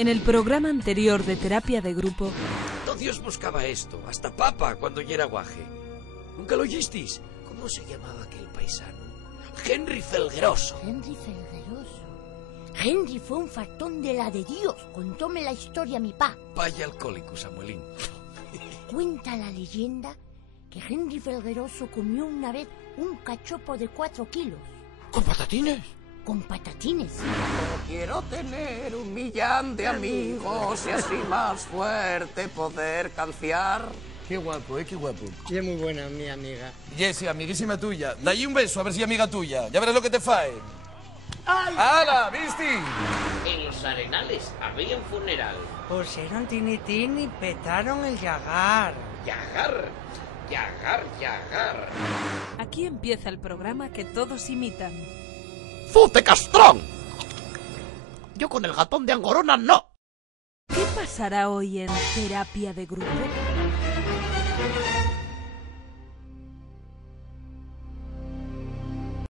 En el programa anterior de Terapia de Grupo... Todo Dios buscaba esto, hasta papa cuando ya era guaje. ¿Nunca lo oyisteis? ¿Cómo se llamaba aquel paisano? Henry Felgueroso. Henry Felgueroso. Henry fue un fartón de la de Dios. Contóme la historia mi pa. Vaya alcohólico, Samuelín. Cuenta la leyenda que Henry Felgueroso comió una vez un cachopo de 4 kilos. ¿Con patatines? Con patatines. Quiero tener 1.000.000 de amigos y así más fuerte poder calciar. Qué guapo, qué guapo. Y es muy buena, mi amiga. Jessie, amiguísima tuya. Dalle un beso, a ver si es amiga tuya. Ya verás lo que te fae. ¡Hala, visti! En los Arenales había un funeral. Pusieron tinitín y petaron el Yagar. Yagar, Yagar, Yagar. Aquí empieza el programa que todos imitan. ¡Zute Castrón! Yo con el gatón de Angorona no. ¿Qué pasará hoy en Terapia de Grupo?